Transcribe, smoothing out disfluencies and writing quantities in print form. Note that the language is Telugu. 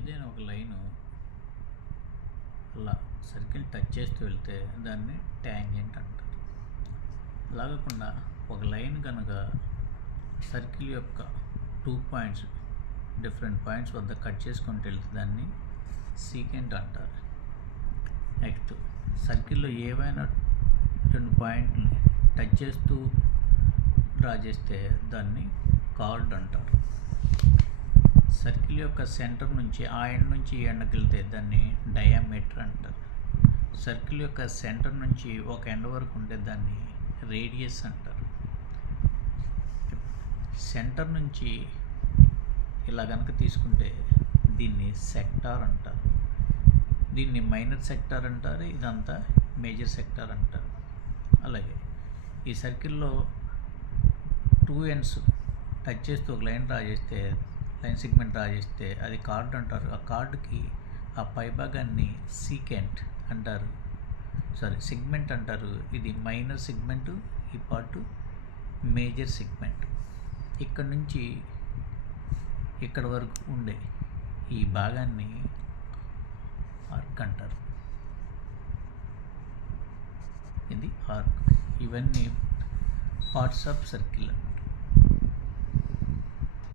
ఏదైనా ఒక లైను అలా సర్కిల్ టచ్ చేస్తూ వెళ్తే దాన్ని ట్యాంజెంట్ అంటారు. అలా కాకుండా ఒక లైన్ కనుక సర్కిల్ యొక్క 2 పాయింట్స్ డిఫరెంట్ పాయింట్స్ వద్ద కట్ చేసుకుంటూ వెళ్తే దాన్ని సీకెంట్ అంటారు. నెక్స్ట్ సర్కిల్లో ఏవైనా 2 పాయింట్ని టచ్ చేస్తూ డ్రా చేస్తే దాన్ని కార్డ్ అంటారు. సర్కిల్ యొక్క సెంటర్ నుంచి ఆ ఎండ్ నుంచి ఈ ఎండ్కి వెళ్తే దాన్ని డయామీటర్ అంటారు. సర్కిల్ యొక్క సెంటర్ నుంచి ఒక ఎండ్ వరకు ఉంటే దాన్ని రేడియస్ అంటారు. సెంటర్ నుంచి ఇలా కనుక తీసుకుంటే దీన్ని సెక్టార్ అంటారు. దీన్ని మైనర్ సెక్టార్ అంటారు, ఇదంతా మేజర్ సెక్టార్ అంటారు. అలాగే ఈ సర్కిల్లో 2 ఎండ్స్ టచ్ చేస్తూ ఒక లైన్ డ్రా చేస్తే లైన్ సెగ్మెంట్ డ్రా చేస్తే అది కార్డ్ అంటారు. ఆ కార్డుకి ఆ పైభాగాన్ని సీకెంట్ అంటారు, సెగ్మెంట్ అంటారు. ఇది మైనర్ సెగ్మెంటు, ఈ పార్టు మేజర్ సెగ్మెంట్. ఇక్కడ నుంచి ఇక్కడ వరకు ఉండే ఈ భాగాన్ని ఆర్క్ అంటారు. ఇది ఆర్క్. ఇవన్నీ పార్ట్స్ ఆఫ్ సర్కిల్.